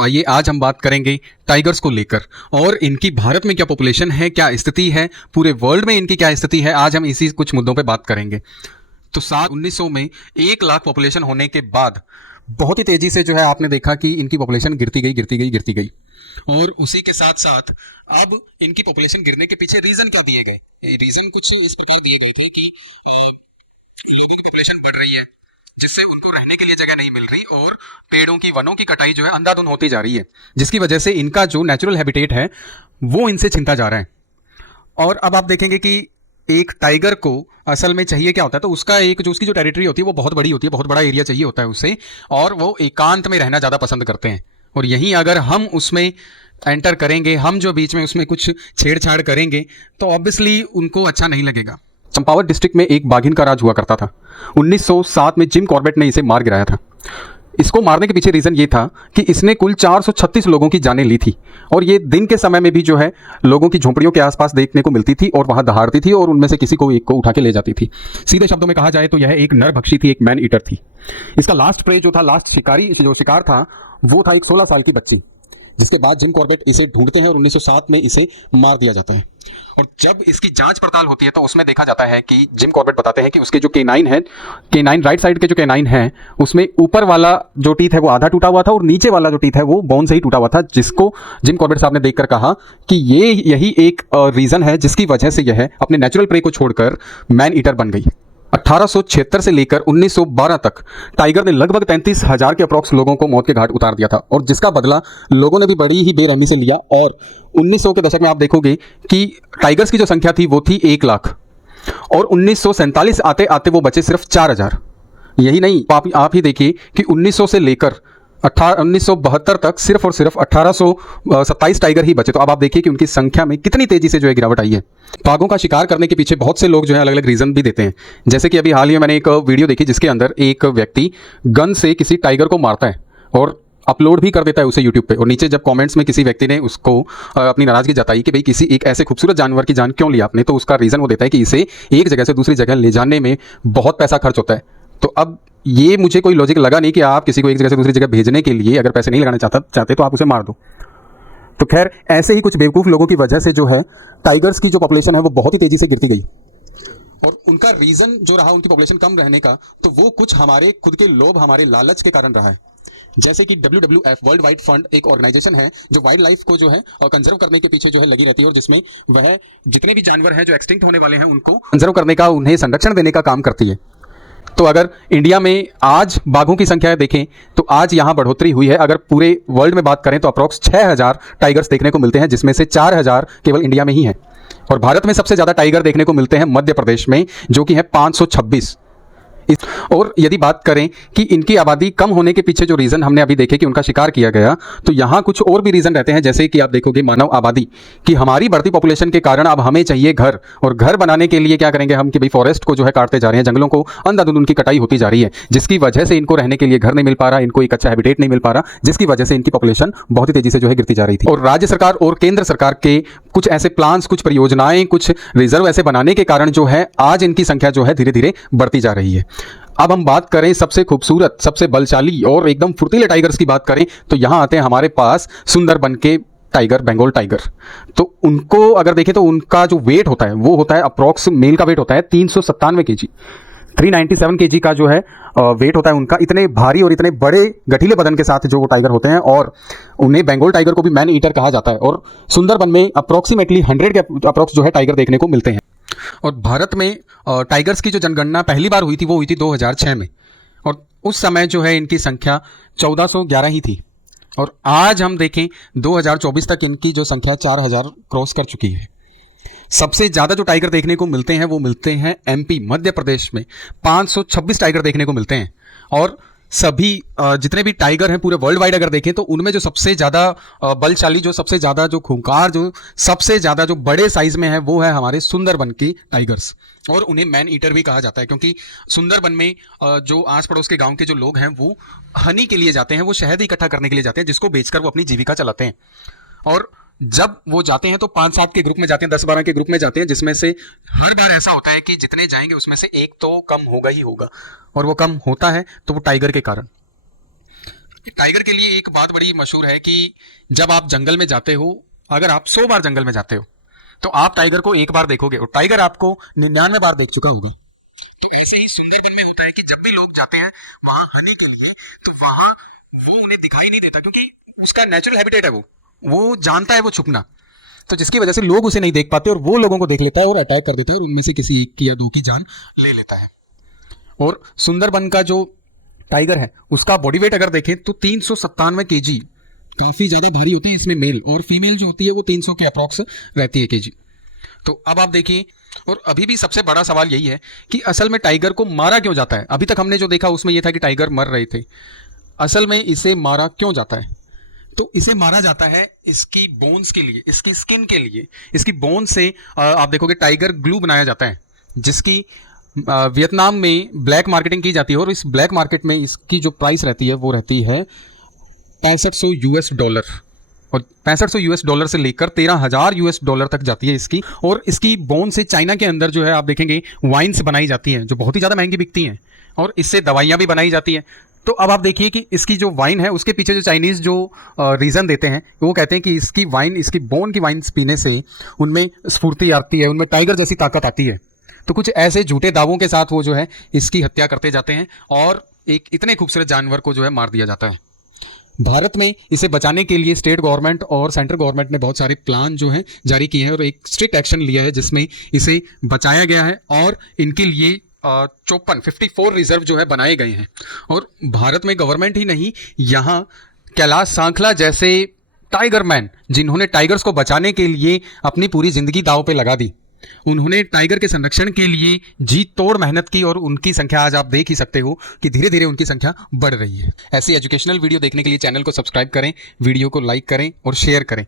तो आइए आज हम बात करेंगे टाइगर्स को लेकर और इनकी भारत में क्या पॉपुलेशन है, क्या स्थिति है, पूरे वर्ल्ड में इनकी क्या स्थिति है। आज हम इसी कुछ मुद्दों पे बात करेंगे। तो साल 1900 में 1 लाख पॉपुलेशन होने के बाद बहुत ही तेजी से जो है आपने देखा कि इनकी पॉपुलेशन गिरती गई और उसी के साथ साथ अब इनकी पॉपुलेशन गिरने के पीछे रीजन क्या दिए गए। रीजन कुछ इस प्रकार दिए गए थे कि लोगों की पॉपुलेशन बढ़ रही है जिससे उनको रहने के लिए जगह नहीं मिल रही और पेड़ों की वनों की कटाई जो है अंधाधुंध होती जा रही है, जिसकी वजह से इनका जो नेचुरल हैबिटेट है वो इनसे छिनता जा रहा है। और अब आप देखेंगे कि एक टाइगर को असल में चाहिए क्या होता है, तो उसका एक जो उसकी जो टेरिटरी होती है वो बहुत बड़ी होती है, बहुत बड़ा एरिया चाहिए होता है उसे, और वो एकांत में रहना ज़्यादा पसंद करते हैं। और यहीं अगर हम उसमें एंटर करेंगे, हम जो बीच में उसमें कुछ छेड़छाड़ करेंगे तो ऑब्वियसली उनको अच्छा नहीं लगेगा। चंपावत डिस्ट्रिक्ट में एक बाघिन का राज हुआ करता था। 1907 में जिम कॉर्बेट ने इसे मार गिराया था। इसको मारने के पीछे रीज़न ये था कि इसने कुल 436 लोगों की जानें ली थी और ये दिन के समय में भी जो है लोगों की झोंपड़ियों के आसपास देखने को मिलती थी और वहां दहाड़ती थी और उनमें से किसी को एक को उठा के ले जाती थी। सीधे शब्दों में कहा जाए तो यह एक नरभक्षी थी, एक मैन ईटर थी। इसका लास्ट प्रे जो था, लास्ट शिकार था वो था एक 16 साल की बच्ची, जिसके बाद जिम कॉर्बेट इसे ढूंढते हैं और 1907 में इसे मार दिया जाता है। और जब इसकी जांच पड़ताल होती है तो उसमें देखा जाता है कि जिम कॉर्बेट बताते हैं कि उसके जो केनाइन है, केनाइन राइट साइड के जो केनाइन है उसमें ऊपर वाला जो टीथ है वो आधा टूटा हुआ था और नीचे वाला जो टीथ है वो बोन से ही टूटा हुआ था, जिसको जिम कॉर्बेट साहब ने देखकर कहा कि यही एक रीजन है जिसकी वजह से यह अपने नेचुरल प्रे को छोड़कर मैन ईटर बन गई। 1876 से लेकर 1912 तक टाइगर ने लगभग 33,000 के अप्रॉक्स लोगों को मौत के घाट उतार दिया था और जिसका बदला लोगों ने भी बड़ी ही बेरहमी से लिया। और 1900 के दशक में आप देखोगे कि टाइगर्स की जो संख्या थी वो थी 1 लाख और 1947 आते आते वो बचे सिर्फ 4,000। यही नहीं, आप ही देखिए कि 1900 से लेकर 1972 तक सिर्फ और सिर्फ 1827 टाइगर ही बचे। तो अब आप देखिए कि उनकी संख्या में कितनी तेजी से जो है गिरावट आई है। बाघों का शिकार करने के पीछे बहुत से लोग जो है अलग अलग रीजन भी देते हैं। जैसे कि अभी हाल ही में मैंने एक वीडियो देखी जिसके अंदर एक व्यक्ति गन से किसी टाइगर को मारता है और अपलोड भी कर देता है उसे यूट्यूब पे, और नीचे जब कमेंट्स में किसी व्यक्ति ने उसको अपनी नाराजगी जताई कि भाई किसी एक ऐसे खूबसूरत जानवर की जान क्यों ली आपने, तो उसका रीज़न वो देता है कि इसे एक जगह से दूसरी जगह ले जाने में बहुत पैसा खर्च होता है। तो अब ये मुझे कोई लॉजिक लगा नहीं कि आप किसी को एक जगह से दूसरी जगह भेजने के लिए अगर पैसे नहीं लगाना चाहते तो आप उसे मार दो। तो खैर ऐसे ही कुछ बेवकूफ़ लोगों की वजह से जो है टाइगर्स की जो पॉपुलेशन है वो बहुत ही तेज़ी से गिरती गई और उनका रीज़न जो रहा उनकी पॉपुलेशन कम रहने का, तो वो कुछ हमारे खुद के लोभ, हमारे लालच के कारण रहा है। जैसे कि WWF वर्ल्ड वाइड फंड एक ऑर्गेनाइजेशन है जो वाइल्ड लाइफ को जो है कंजर्व करने के पीछे जो है लगी रहती है और जिसमें वह जितने भी जानवर हैं जो एक्सटिंक्ट होने वाले हैं उनको कंजर्व करने का, उन्हें संरक्षण देने का काम करती है। तो अगर इंडिया में आज बाघों की संख्या देखें तो आज यहाँ बढ़ोतरी हुई है। अगर पूरे वर्ल्ड में बात करें तो अप्रॉक्स 6,000 टाइगर्स देखने को मिलते हैं, जिसमें से 4,000 केवल इंडिया में ही हैं। और भारत में सबसे ज़्यादा टाइगर देखने को मिलते हैं मध्य प्रदेश में, जो कि है 526। और यदि बात करें कि इनकी आबादी कम होने के पीछे जो रीज़न हमने अभी देखे कि उनका शिकार किया गया, तो यहाँ कुछ और भी रीज़न रहते हैं। जैसे कि आप देखोगे मानव आबादी कि हमारी बढ़ती पॉपुलेशन के कारण अब हमें चाहिए घर, और घर बनाने के लिए क्या करेंगे हम कि भाई फॉरेस्ट को जो है काटते जा रहे हैं, जंगलों को अंधाधुंध उनकी कटाई होती जा रही है, जिसकी वजह से इनको रहने के लिए घर नहीं मिल पा रहा, इनको एक अच्छा हैबिटेट नहीं मिल पा रहा, जिसकी वजह से इनकी पॉपुलेशन बहुत ही तेजी से जो है गिरती जा रही थी। और राज्य सरकार और केंद्र सरकार के कुछ ऐसे प्लान्स, कुछ परियोजनाएं, कुछ रिजर्व ऐसे बनाने के कारण जो है आज इनकी संख्या जो है धीरे धीरे बढ़ती जा रही है। अब हम बात करें सबसे खूबसूरत, सबसे बलशाली और एकदम फुर्तीले टाइगर्स की बात करें तो यहाँ आते हैं हमारे पास सुंदरबन के टाइगर, बंगाल टाइगर। तो उनको अगर देखें तो उनका जो वेट होता है वो होता है अप्रॉक्स, मेल का वेट होता है 397 kg, 397 kg का जो है वेट होता है उनका। इतने भारी और इतने बड़े गठीले बदन के साथ जो वो टाइगर होते हैं और उन्हें बंगाल टाइगर को भी मैन ईटर कहा जाता है। और सुंदरबन में अप्रॉक्सीमेटली 100 के अप्रॉक्स जो है टाइगर देखने को मिलते हैं। और भारत में टाइगर्स की जो जनगणना पहली बार हुई थी वो हुई थी 2006 में, और उस समय जो है इनकी संख्या 1411 ही थी। और आज हम देखें 2024 तक इनकी जो संख्या 4,000 क्रॉस कर चुकी है। सबसे ज़्यादा जो टाइगर देखने को मिलते हैं वो मिलते हैं MP मध्य प्रदेश में, 526 टाइगर देखने को मिलते हैं। और सभी जितने भी टाइगर हैं पूरे वर्ल्ड वाइड अगर देखें तो उनमें जो सबसे ज़्यादा बलशाली, जो सबसे ज़्यादा जो खूंखार, जो सबसे ज़्यादा जो बड़े साइज में है वो है हमारे सुंदरबन की टाइगर्स। और उन्हें मैन ईटर भी कहा जाता है क्योंकि सुंदरबन में जो आस पड़ोस के गांव के जो लोग हैं वो हनी के लिए जाते हैं, वो शहद इकट्ठा करने के लिए जाते हैं, जिसको बेचकर वो अपनी जीविका चलाते हैं। और जब वो जाते हैं तो 5-7 के ग्रुप में जाते हैं, 10-12 के ग्रुप में जाते हैं, जिसमें से हर बार ऐसा होता है कि जितने जाएंगे उसमें से एक तो कम होगा ही होगा, और वो कम होता है तो वो टाइगर के कारण। टाइगर के लिए एक बात बड़ी मशहूर है कि जब आप जंगल में जाते हो, अगर आप 100 बार जंगल में जाते हो तो आप टाइगर को एक बार देखोगे और टाइगर आपको 99 बार देख चुका होगा। तो ऐसे ही सुंदरबन में होता है कि जब भी लोग जाते हैं वहां हनी के लिए, तो वहां वो उन्हें दिखाई नहीं देता क्योंकि उसका नेचुरल हैबिटेट है, वो जानता है वो छुपना। तो जिसकी वजह से लोग उसे नहीं देख पाते और वो लोगों को देख लेता है और अटैक कर देता है और उनमें से किसी एक की या दो की जान ले लेता है। और सुंदरबन का जो टाइगर है उसका बॉडी वेट अगर देखें तो 397 केजी, काफी ज्यादा भारी होती है। इसमें मेल और फीमेल जो होती है वो 300 के अप्रॉक्स रहती है केजी। तो अब आप देखिए, और अभी भी सबसे बड़ा सवाल यही है कि असल में टाइगर को मारा क्यों जाता है। अभी तक हमने जो देखा उसमें यह था कि टाइगर मर रहे थे, असल में इसे मारा क्यों जाता है? तो इसे मारा जाता है इसकी बोन्स के लिए, इसकी स्किन के लिए। इसकी बोन से आप देखोगे टाइगर ग्लू बनाया जाता है, जिसकी वियतनाम में ब्लैक मार्केटिंग की जाती है और इस ब्लैक मार्केट में इसकी जो प्राइस रहती है वो रहती है $6500 और $6500 से लेकर $13,000 तक जाती है इसकी। और इसकी बोन से चाइना के अंदर जो है आप देखेंगे वाइन्स बनाई जाती हैं जो बहुत ही ज़्यादा महंगी बिकती हैं और इससे दवाइयाँ भी बनाई जाती हैं। तो अब आप देखिए कि इसकी जो वाइन है उसके पीछे जो चाइनीज़ जो रीज़न देते हैं वो कहते हैं कि इसकी वाइन, इसकी बोन की वाइन पीने से उनमें स्फूर्ति आती है, उनमें टाइगर जैसी ताकत आती है। तो कुछ ऐसे झूठे दावों के साथ वो जो है इसकी हत्या करते जाते हैं और एक इतने खूबसूरत जानवर को जो है मार दिया जाता है। भारत में इसे बचाने के लिए स्टेट गवर्नमेंट और सेंट्रल गवर्नमेंट ने बहुत सारे प्लान जो हैं जारी किए हैं और एक स्ट्रिक्ट एक्शन लिया है जिसमें इसे बचाया गया है और इनके लिए 54 रिजर्व जो है बनाए गए हैं। और भारत में गवर्नमेंट ही नहीं, यहाँ कैलाश सांखला जैसे टाइगर मैन जिन्होंने टाइगर्स को बचाने के लिए अपनी पूरी जिंदगी दांव पे लगा दी, उन्होंने टाइगर के संरक्षण के लिए जी तोड़ मेहनत की और उनकी संख्या आज आप देख ही सकते हो कि धीरे धीरे उनकी संख्या बढ़ रही है। ऐसी एजुकेशनल वीडियो देखने के लिए चैनल को सब्सक्राइब करें, वीडियो को लाइक करें और शेयर करें।